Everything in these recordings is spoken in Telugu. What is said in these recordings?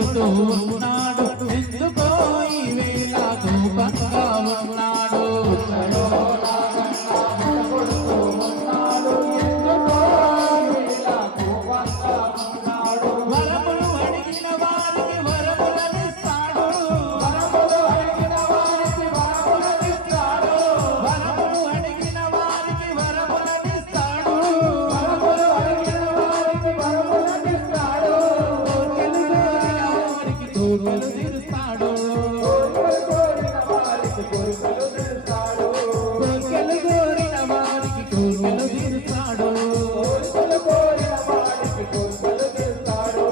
కష్టపడుతూ ఉన్నాడు ఎందుకో ఈ వేళ ధూపంగా ఉన్నాడు వరములు అడిగిన వారికి వరములనిస్తాడు వరములు అడిగిన వారికి వరములనిస్తాడు వరములు అడిగిన వారికి వరములనిస్తాడు వరములు అడిగిన వారికి వరములనిస్తాడు కోరికలు తీరుస్తాడు కోరికలు కోరిన వారికి కోరికలు తీరుస్తాడు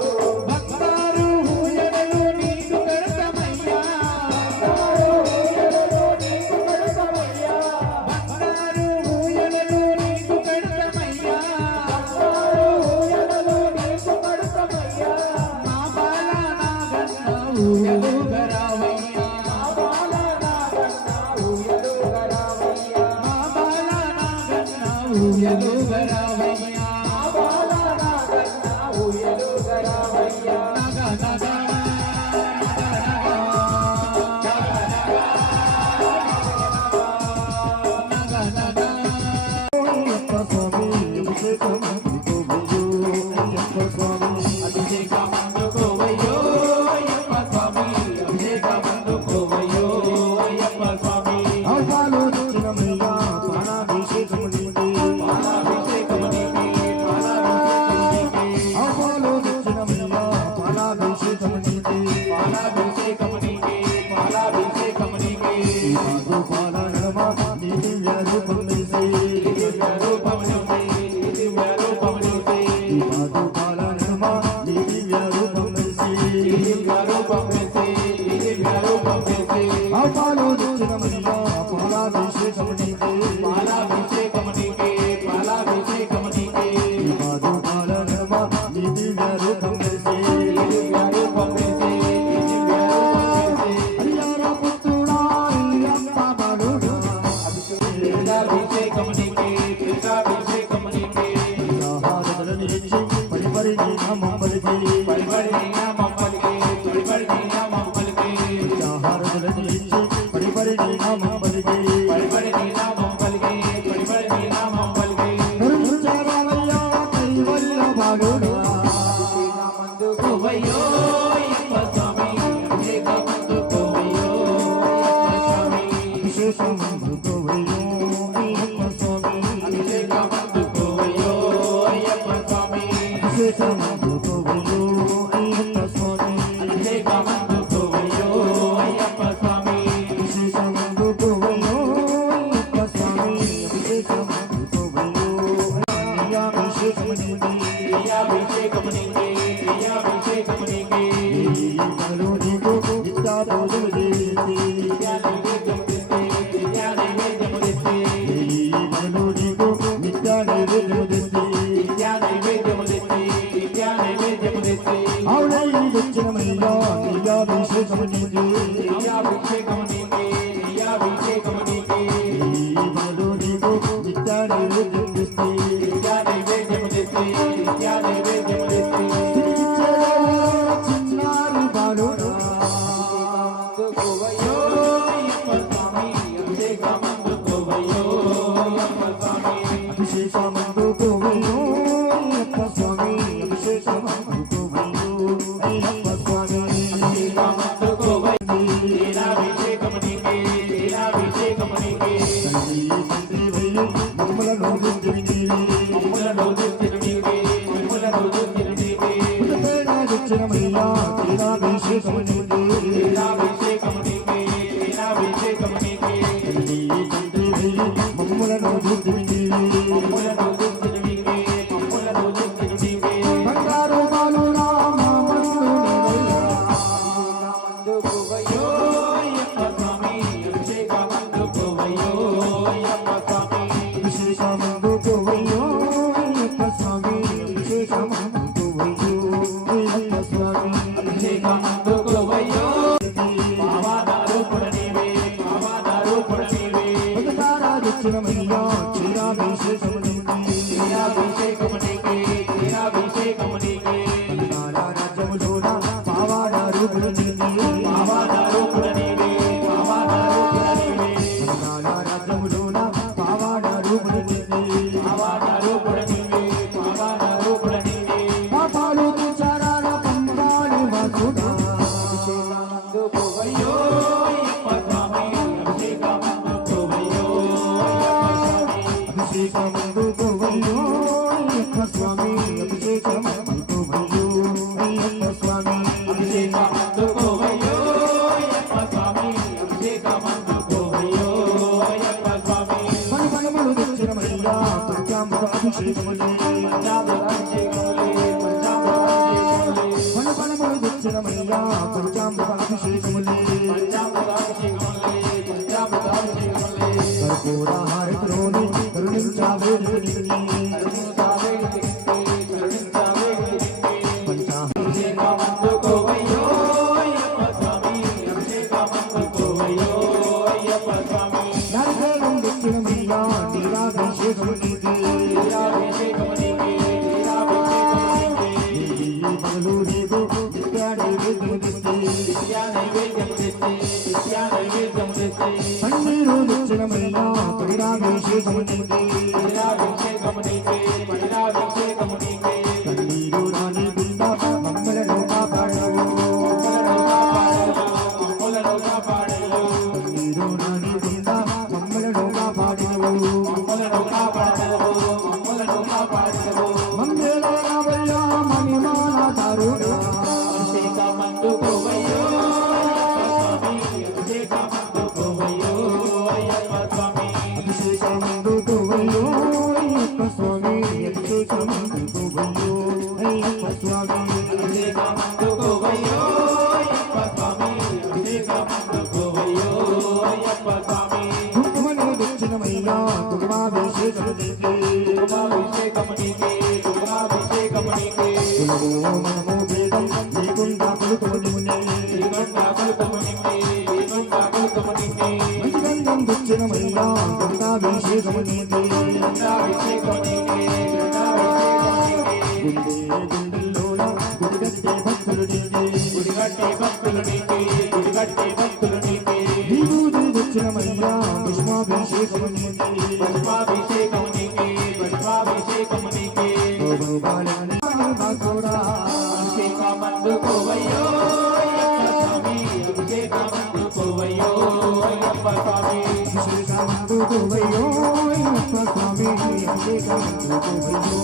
భక్తారు ఊయలలు నీకు కడతమయ్యా భక్తారు ఊయలలు నీకు కడతమయ్యా మా బాల నాగన్న ఊయలు గరావయ్యా మా బాల నాగన్న ఊయలు గరావయ్యా పావాడా అభిషేకమందుకోవయ్యో అయ్యప్ప స్వామి అభిషేకమందుకోవయ్యో అయ్యప్ప స్వామి అభిషేకమందుకోవయ్యో అయ్యప్ప స్వామి అభిషేకమందుకోవయ్యో అయ్యప్ప స్వామి పలుపలములు తెచ్చినమయ్యా పంచామృత అభిషేకములే పలుపలములు తెచ్చినమయ్యా పంచామృత అభిషేకములే కర్పూరహారతిలోని కరుణించావే అభిషేకమందుకోవయ్యో అయ్యప్ప స్వామి అభిషేకమందుకోవయ్యో అయ్యప్ప స్వామి నరకలం తెచ్చినమయ్యా నీరాభిషేకము నీకే పగలు నీకు నిత్య నైవేద్యము తెస్తే పన్నీరు తెచ్చినమయ్యా పైరాభిషేకము నీకే కన్నీరు రాని బిడ్డ మమ్మలను కాపాడవు కన్నీరు రాని బిడ్డ మమ్మలను కాపాడవు మంగళరామయ్యా మణిమాల దారుడా అభిషేకమందుకోవయ్యో అయ్యప్ప స్వామి అభిషేకమందుకోవయ్యో అయ్యప్ప స్వామి అభిషేకమందుకోవయ్యో అయ్యప్ప స్వామి అభిషేకమందుకోవయ్యో అయ్యప్ప స్వామి అభిషేకమందుకోవయ్యో అయ్యప్ప స్వామి కుంకుమను తెచ్చినమయ్యా కుంకుమాభిషేకము నీకే కులము మనము భేదం లేకుండా పలుకుమునే మంచిగంధం తెచ్చినమయ్యా గంగాభిషేకము నీకే గుండెల్లోన గుడిగట్టే భక్తులు నీకే విభూతి తెచ్చినమయ్యా పుష్పాభిషేకము నీకే గోపాలని కూడా అభిషేకమందుకోవయ్యో అయ్యప్ప స్వామి అభిషేకమందుకోవయ్యో అయ్యప్ప స్వామి అభిషేకమందుకోవయ్యో అయ్యప్ప స్వామి అభిషేకమందుకోవయ్యో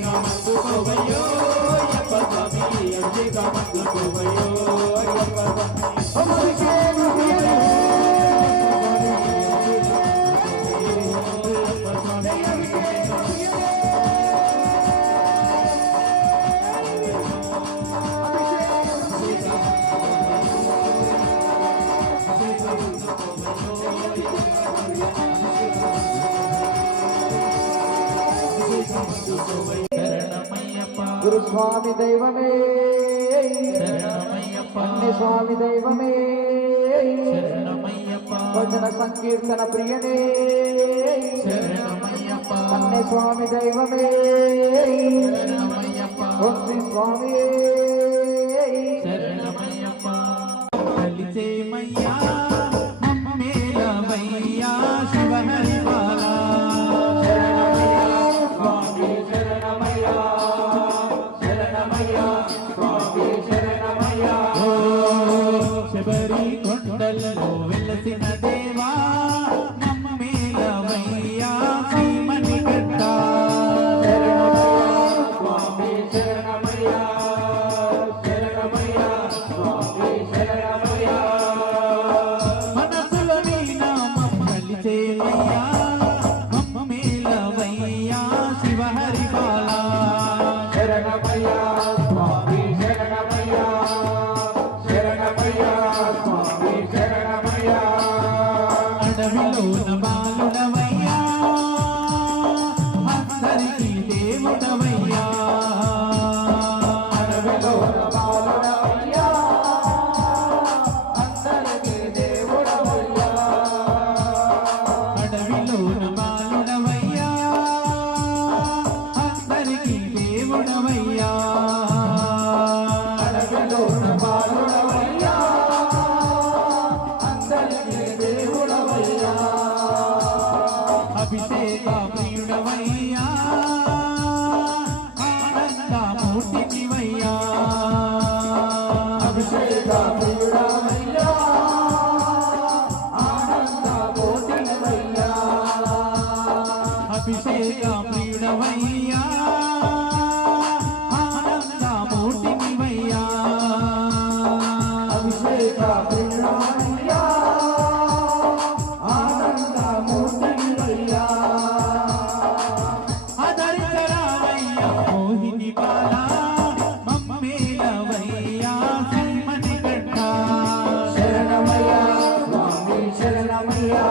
అభిషేకమందుకోవయ్యో అయ్యప్ప స్వామి అభిషేకమందుకోవయ్యో అయ్యప్ప గురుస్వామి దైవమే స్వామి దైవమే భజన సంకీర్తన ప్రియనే అన్నే స్వామి దైవమే భక్తి స్వామి కలిసేమయ్యా మమ్మేలవయ్యా శివహరిపాలా శబరి కొండలలో వెలసిన దేవా మమ్మేలవయ్యా శ్రీమణి గట్ట మనసులో నీ నామం కలిసేమయ్యా మమ్మేలవయ్యా శివహరిపాలా అడవిలోన బాలుడవయ్యా అందరికీ దేవుడవయ్యా అడవిలోన బాలుడవయ్యా అందరికీ దేవుడవయ్యా అభిషేక ప్రియుడవయ్యా ఆనంద మూర్తివయ్యా అభిషేక ప్రియుడవయ్యా ఆనంద కోటివయ్యా అభిషేక ప్రియుడవయ్యా ఆనందమూర్తినివయ్యా అభిషేక ప్రియుడవయ్యా ఆనందమూర్తినివయ్యా ఆదరించరావయ్యా మోహిని బాలా మమ్మేలవయ్యా శ్రీమణికంఠ శరణమయ్యా స్వామి శరణమయ్యా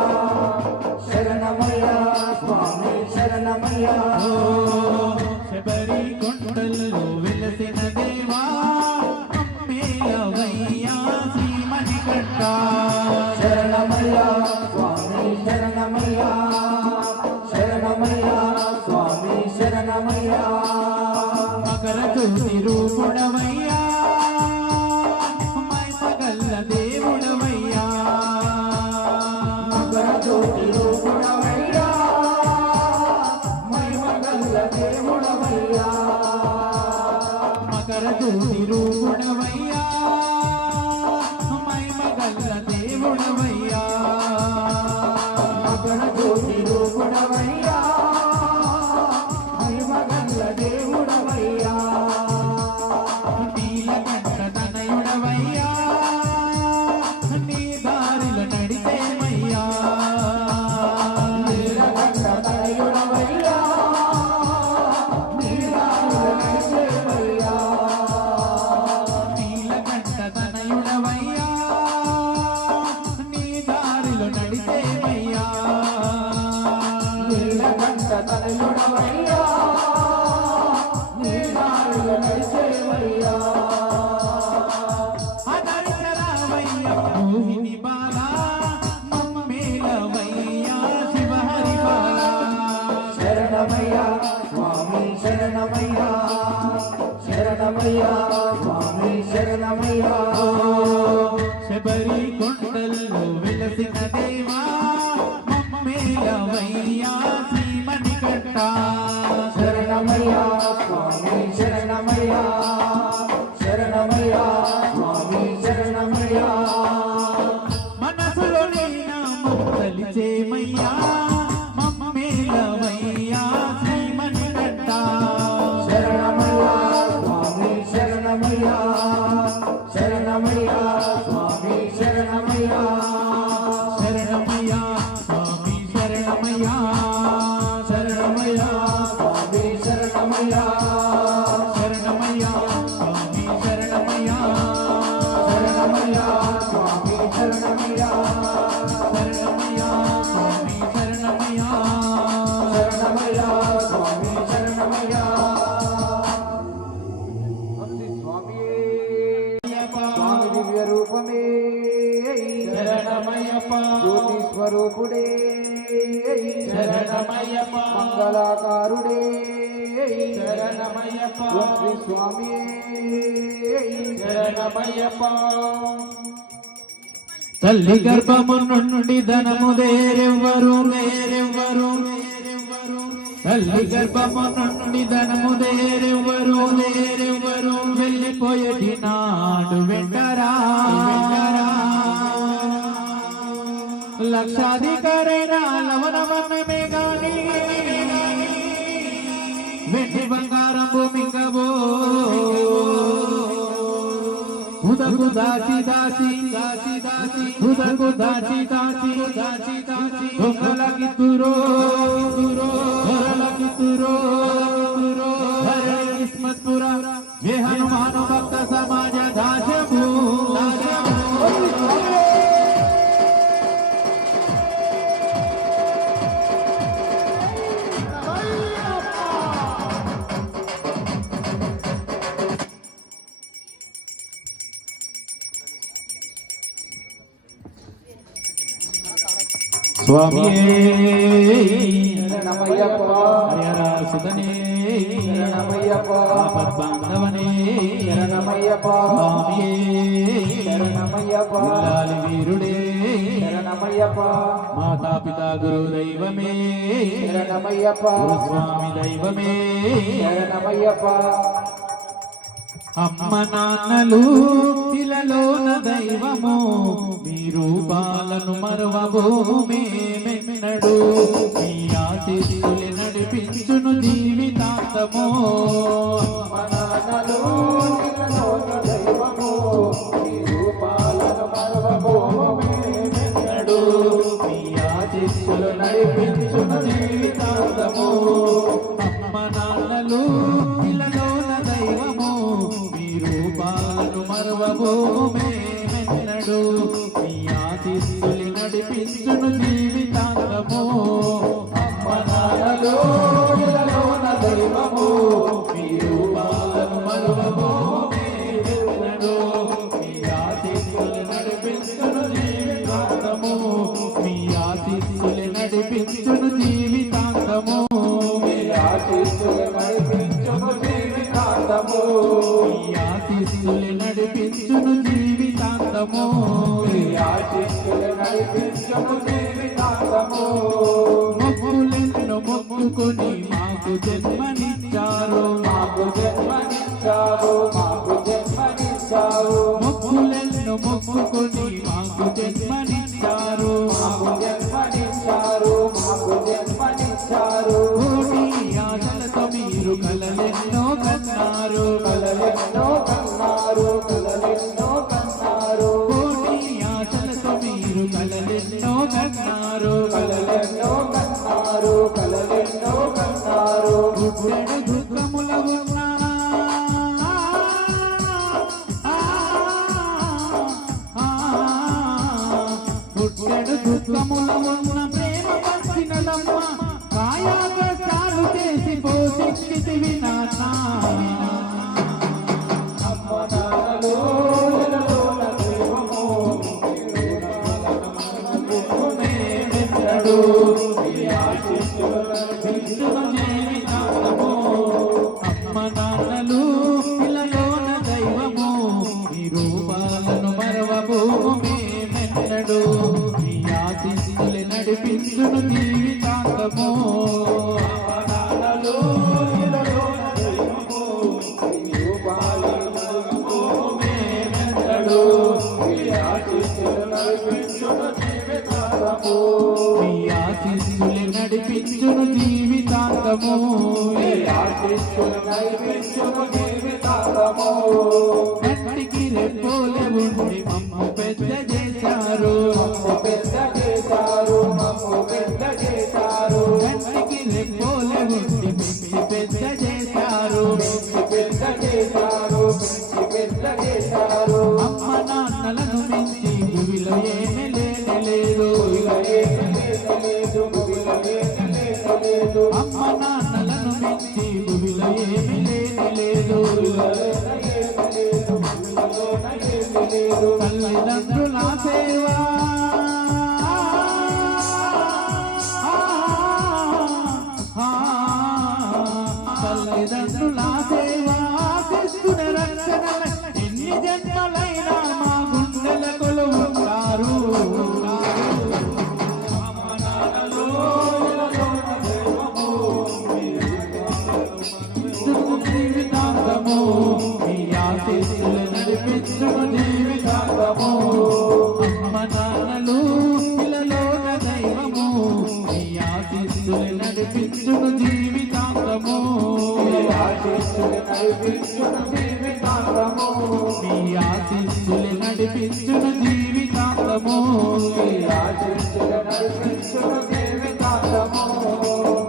శరణమయ్యా స్వామి శరణమయ్యా శబరి కొండల్లో వెలసిన దేవా మమ్మేలవయ్యా శ్రీమణికంఠ శరణమయ్యా స్వామి శరణమయ్యా శరణమయ్యా స్వామి శరణమయ్యా మకర జ్యోతి రూపుడవయ్యా మైమగల్ల దేవుడవయ్యా మకర జ్యోతి రూపుడవయ్యా మహిమగల్ల దేవుడవయ్యా మకర జ్యోతి రూపుడవయ్యా మైమగల్ల దేవుడవయ్యా మకర జ్యోతి రూపుడవయ్యా మహిమగల్ల దేవుడవయ్యా నీలకంఠ తనయుడవయ్యా నీ దారిలో నడిచేమయ్యా నీలకంఠ తనయుడవయ్యా నీరాజుల నడిచేవయ్యా నీలకంఠ తనయుడవయ్యా నీ దారిలో నడిచేమయ్యా నీలకంఠ తనయుడవయ్యా నీరాజుల నడిచేవయ్యా ఆదరించరావయ్యా మోహిని బాలా మమ్మేలవయ్యా శివహరి బాలా శరణమయ్యా స్వామి శరణమయ్యా శరణమయ్యా స్వామి శరణమయ్యా శబరి కొండల్లో వెలసిన దేవా మమ్మేలవయ్యా శ్రీమణికంఠ శరణమయ్యా స్వామి శరణమయ్యా శరణమయ్యా స్వామి శరణమయ్యా మనసులో నీ నామం తలిచేమయ్యా మమ్మేలవయ్యా శ్రీమణికంఠ శరణమయ్యా స్వామి శరణమయ్యా శరణమయ్యా స్వామి శరణమయ్యా శరణమయ్యా స్వామి శరణమయ్యా శరణమయ్యా స్వామి శరణమయ్యా శరణమయ్యా స్వామి శరణమయ్యా శరణమయ్యా స్వామి శరణమయ్యా శరణమయ్యా స్వామి శరణమయ్యా శరణమయ్యా స్వామి శరణమయ్యా స్వామి దివ్య రూపమే శరణమయ్యప్ప జ్యోతి స్వరూపుడే శరణమయ్యప్ప మంగళాకారుడే శరణమయ్యప్ప ఓం శ్రీ స్వామి శరణమయ్యప్ప తల్లి గర్భము నుండి ధనము వేరెవ్వరు వేరెవ్వరు తల్లి గర్భము నుండి ధనము వేరెవ్వరు వేరెవ్వరు వెళ్ళిపోయేటి నాడు వెంటరా లక్షాధికారైన లవణమన్నమే గాని వెండి బంగారం భూమింగబో ఉదకు దాచి దాచి దాచి దాచి ఉదకు దాచి దాచి దాచి దాచి దొంగలకి తురో తురో ధరలకి తురో తురో ధరళి కిస్మత్ పురా ఏ హనుమాను భక్త సమాజ దాశభూ స్వామి శరణమయ్యప్ప హరిహర సుతనే శరణమయ్యప్ప ఆపద్బాంధవనే శరణమయ్యప్ప స్వామి శరణమయ్యప్ప ఇల్లాలి వీరుడే శరణమయ్యప్ప మాతాపితా గురు దైవమే శరణమయ్యప్ప స్వామి దైవమే శరణమయ్యప్ప అమ్మ నాన్నలు ఇలలోన దైవము మీ రూపాలను మరువబోమేమెన్నడు మీ ఆశీస్సులెన్నడు జీవితాంతము అమ్మ నాన్నలు ఇలలోన దైవము మీ రూపాలను మరువబోము మేమెన్నడు మీ ఆశీస్సులు నడిపించును జీవితాంతము అమ్మ నాన్నలు ఇలలోన దైవము మీ రూపాలను మరువబోము మేమెన్నడు మీ ఆశీస్సులు నడిపించును జీవితాంతము మీ ఆశీస్సులు నడిపించును జీవితాంతము మీ ఆశీస్సులు నడిపించును జీవితాంతము మీ ఆశీస్సులు నడిపించును జీవితాంతము మీ ఆశీస్సులు నడిపించును జీవితాంతము మొక్కులెన్నో మొక్కుకొని మాకు జన్మనిచ్చారు మాకు జన్మనిచ్చారు మాకు జన్మనిచ్చారు మొక్కులెన్నో మొక్కుకొని మాకు జన్మనిచ్చారు మాకు జన్మనిచ్చారు మాకు జన్మనిచ్చారు కోటి ఆశలతో మీరు కలలెన్నో కన్నారు కలలెన్నో కన్నారు కలలెన్నో కన్నారు కోటి ఆశలతో మీరు కలలెన్నో కన్నారు కలలెన్నో కన్నారు కలలెన్నో కన్నారు గుడ్డెడు దుఃఖముల ఉన్నా పుట్టెడు దుఃఖముల ఉన్న ప్రేమ పంచినదమ్మ కాయాగతాలు చేసి పోషించితివి నాన్న అమ్మ నాన్నలు ఇలలోన దైవము మేమెన్నడు మీ ఆశీస్సులు నడిపించును జీవితాంతము అమ్మ నాన్నలు ఇలలోన దైవము మీ రూపాలను మరవబోము మేమెన్నడు మీ ఆశీస్సులు నడిపించును జీవితాంతము అమ్మ నాన్నలు ఇలలోన దైవము మీ రూపాలను మరవబోము మేమెన్నడు మీ ఆశీస్సులు నడిపించును జీవితాంతము మీ ఆశీస్సులు నడిపించును జీవితాంతము మీ ఆశీస్సులు నడిపించును జీవితాంతము కంటికి రెప్పోలే ఉండి మమ్ము పెద్ద చేశారు మమ్ము పెద్ద చేశారు మమ్ము పెద్ద చేశారు కంటికి రెప్పోలే ఉండి మించి పెద్ద చేశారు మించి పెద్ద చేశారు మించి పెద్ద చేశారు అమ్మ నాన్నలను మించి భూమిలో ఏమీ లేదు భూమిలో ఏమీ లేదు భూమిలో ఏమీ లేదు అమ్మ నాన్నలను మించి భూమిలో ఏమీ లేదు తల్లిదండ్రుల సేవ తల్లిదండ్రుల సేవ శిశుల రక్షణ ఎన్ని జన్మలైనా మా గుండెల కొలువుంటారు జీవితాంతము మీ ఆశీస్సులు నడిపించును జీవితాంతము అమ్మ నాన్నలు ఇలలోన దైవము మీ ఆశీస్సులు నడిపించును జీవితాంతము మీ ఆశీస్సులు నడిపించును జీవితాంతము మీ ఆశీస్సులు నడిపించును జీవితాంతము మీ ఆశీస్సులు నడిపించును జీవితాంతము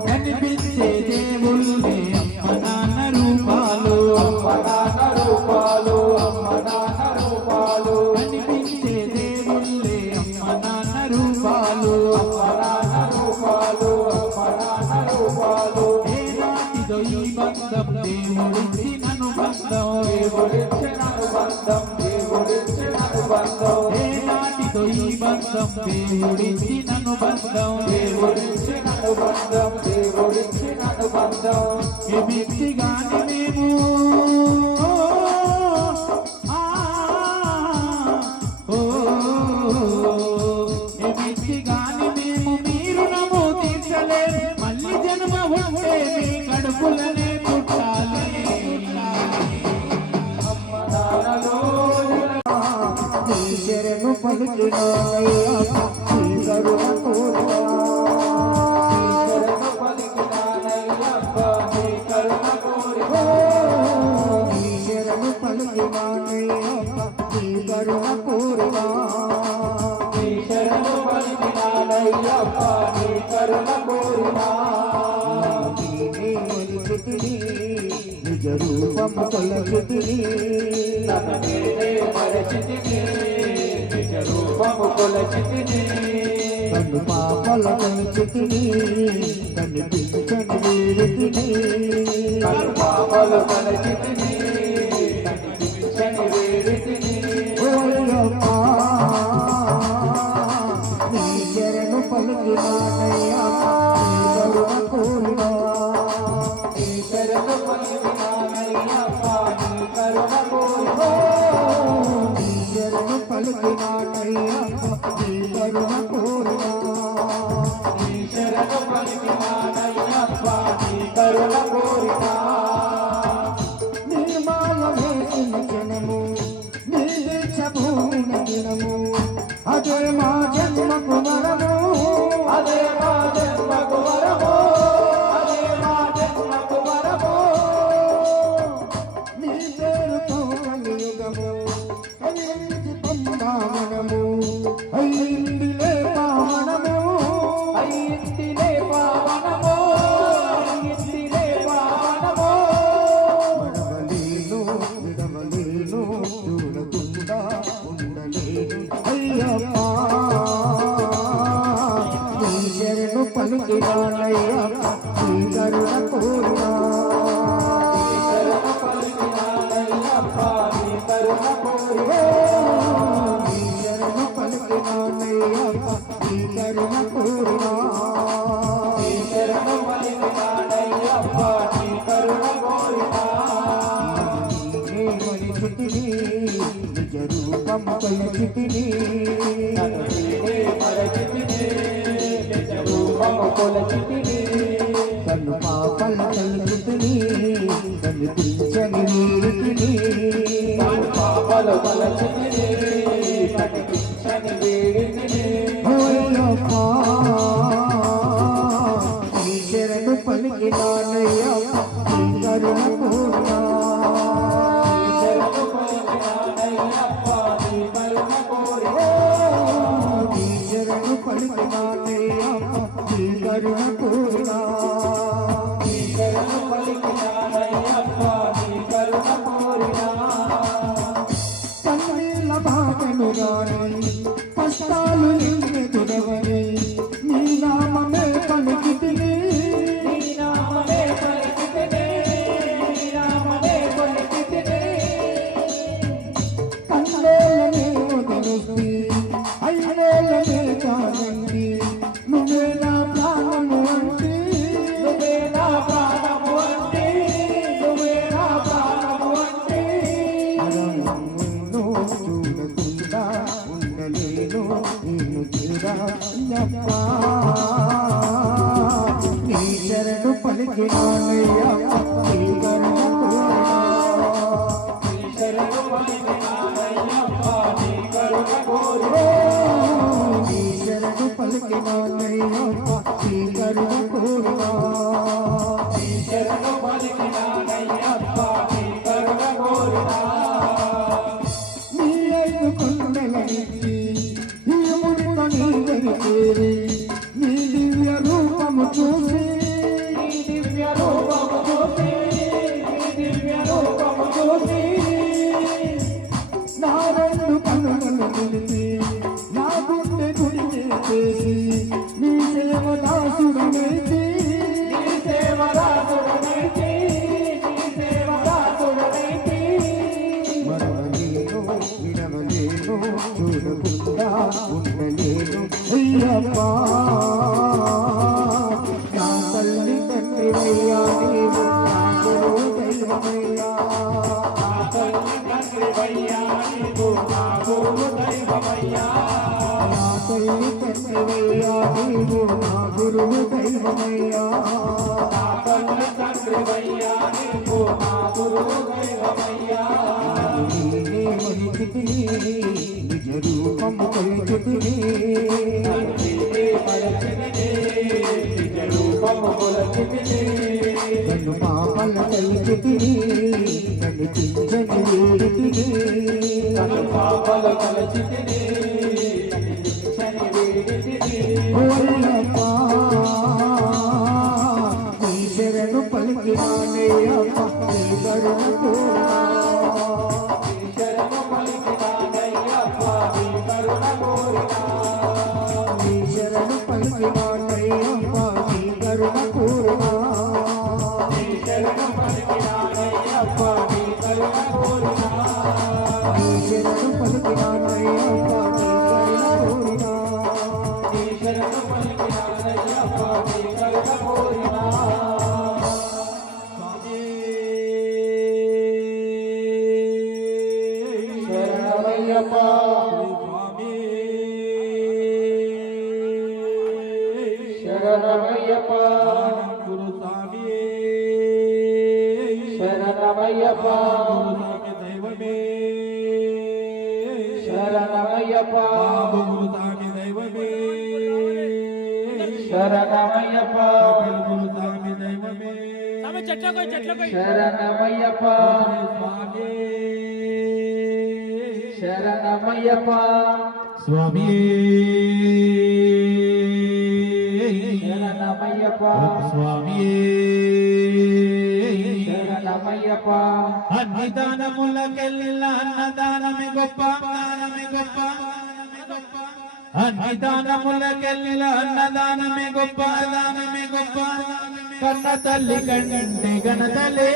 కనిపించే దేవుళ్ళే అమ్మ నాన్న రూపాలు అమ్మ నాన్న రూపాలు అమ్మ నాన్న రూపాలు కనిపించే దేవుళ్ళే అమ్మ నాన్న రూపాలు అమ్మ నాన్న రూపాలు అమ్మ నాన్న రూపాలు ఏనాటిదో ఈ బంధం దేవుడిచ్చిన అనుబంధం దేవుడిచ్చిన అనుబంధం దేవుడిచ్చిన అనుబంధం ఏనాటిదో ఈ బంధం దేవుడిచ్చిన అనుబంధం దేవుడిచ్చిన అనుబంధం దేవుడిచ్చిన అనుబంధం ఎమిచ్చిగాని మేము ఎమిచ్చిగాని మేము మీరు నమో తీర్చలేము మళ్ళీ జన్మ ఉంటే మీ కడుపులనే పుట్టాలి అమ్మ నాన్నలో శరణు పలుకున కరుణ కోరుగా శరణు పలికినానయ్యప్ప నీ కరుణ కోరిగా శరణు పలుకున కరుణ కోరుగా శరణు పలికినానయ్యప్ప నీ కరుణ కోరిగా రూపము కొలచితిని నన్ను నేనే మరచితిని నిజ రూపము కొలచితిని కన్ను పాపల కొలచితిని కనిపించని వీడితిని నన్ను పాపలు కొలచితిని కనిపించని వేడితిని ఓయప్పా నీ శరణు పలికినానయ్యా నీ కరుణ కోరినా నీ శరణు పలికినానయ్యప్పా నీ కరుణ కోరినా నీ శరణు పలికినానయ్యా నీ కరుణ కోరినా నీ శరణు పలికినానయ్యప్పా నీ కరుణ కోరినా నిర్మాల వేసిన జనము నీ దీక్ష భూమిన దినము అదే మా జన్మకు వరము అదే మా జన్మకు వరము అదే మా జన్మకు వరము నీ పేరుతో కలియుగము కలిగించి పొందామనము అయ్యిందిలే పావనము అయ్యింటిలే పావనము అయ్యింటిలే పావనము మడవలేను విడవలేను చూడకుండా ఉండలేను అయ్యప్పా నీ శరణు పలికినానయ్యా నీ కరుణ కోరినా శరణు పలికినానయ్యప్పా నీ కరుణ కోరినా నీ శరణు పలికినానయ్యా నీ కరుణ కోరినా శరణు పలికినానయ్యప్పా నీ కరుణ కోరినా నీ మనిషితిని నిజ రూపం కొలచితిని నన్ను నేనే మరచితిని నిజ రూపము కొలచితిని కన్ను పాపల కలిగితిని కనిపించని వీడితిని నన్ను పాపలు కొలచితిని కనిపించని వేడితిని ఓయప్పా నీ శరణు పలికినానయ్యా నీ కరుణ కోరినా శరణు పలికినానయ్యప్పా నీ కరుణ కోరినా నీ శరణు పలికినానయ్యా నీ కరుణ కోరినా శరణు పలికినానయ్యప్పా నీ కరుణ కోరినా కన్నీళ్ళ బాధను గాని కష్టాలు నిన్నెదురవని నీ నామమే పలికితిని నీ నామమే పలికితిని నీ నామమే పలికితిని కన్నేళ్ళనే వదిలేసి ఐదేళ్ళనే కాదండి నువ్వే నా ప్రాణము అంటే నువ్వే నా ప్రాణము అంటే నువ్వే నా ప్రాణము అంటే నిన్ను చూడకుండా ఉండలేను నిన్ను చూడప్పా నీ శరణు పలికినానయ్యా నీ కరుణ కోరినా శరణు పలికినానయ్యప్పా నీ కరుణ కోరినా నీ శరణు పలికినానయ్యా నీ కరుణ కోరినా శరణు పలికినానయ్యప్పా నీ కరుణ కోరినా నీ ఐదు కొండలనికి ఈ ముడితో నీ దరిచేరి నీ దివ్య రూపము చూసి నీ దివ్య రూపము చూసి నీ దివ్య రూపము చూసి నా రెండు కన్నులను నిలిపి నా గుండె గుడి చేసి నీ సేవ దాసుడనైతి నీ సేవదాసుడనైతి నీ సేవదాసుడనైతి మరవలేను విడవలేను చూడకుండా ఉండలేను అయ్యప్పా నా తల్లి తండ్రివయ్యా నీవు నా గురువు దైవమయ్యా నా తల్లి తండ్రివయ్యా నీవు నా గురువు దైవమయ్యా నా తల్లి తండ్రివయ్యా నీవు నా గురువు దైవమయ్యా నా తల్లి తండ్రివయ్యా నీవు నా గురువు దైవమయ్యా నేనే మరిచితిని నిజ రూపము కొలిచితిని నన్ను నీవే మరచితిని నిజ రూపము కొలచితిని కన్ను పాపల కలిచితిని కనిపించని వీడితిని నన్ను పాపలు కలచితిని కనిపించని వేడితిని ఓయప్పా నీ శరణు పలికినానయ్యప్ప నీ కరుణ పూర్ణ శరణు పలికినానయ్యప్ప నీ కరుణ కోరినా నీ శరణు పలికినానయ్యప్ప నీ కరుణ పూర్ణ నీ శరణు పలికినానయ్యప్ప నీ కరుణ కోరినా నీ శరణు పలికినానయ్యప్ప నీ కరుణ పూర్ణ నీ శరణు పలికినానయ్యప్ప నీ కరుణ కోరినా శరణమయ్యప్ప శరణమయ్యప్ప గురు స్వామి శరణమయ్యప్ప దైవమే శరణమయ్యప్ప గురు స్వామి దైవమే శరణమయ్యప్ప గురు స్వామి దైవమే శరణమయ్యప్ప స్వామి శరణమయ్యప్ప స్వామి శరణమయ్యప్ప స్వామి శరణమయ్యప్ప అన్ని దానములకెల్లా అన్నదానమే గొప్ప దానమే గొప్ప అన్ని దానములకెల్లా అన్నదానమే గొప్ప దానమే గొప్ప కన్న తల్లి కంటే గణతలే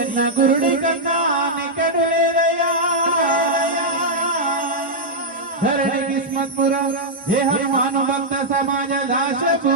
ఎన్న గురుడి కన్నా నికడు లేదయ్యా ధరణి కిస్మత్పుర హే హనుమాను భక్త సమాజ దాశకు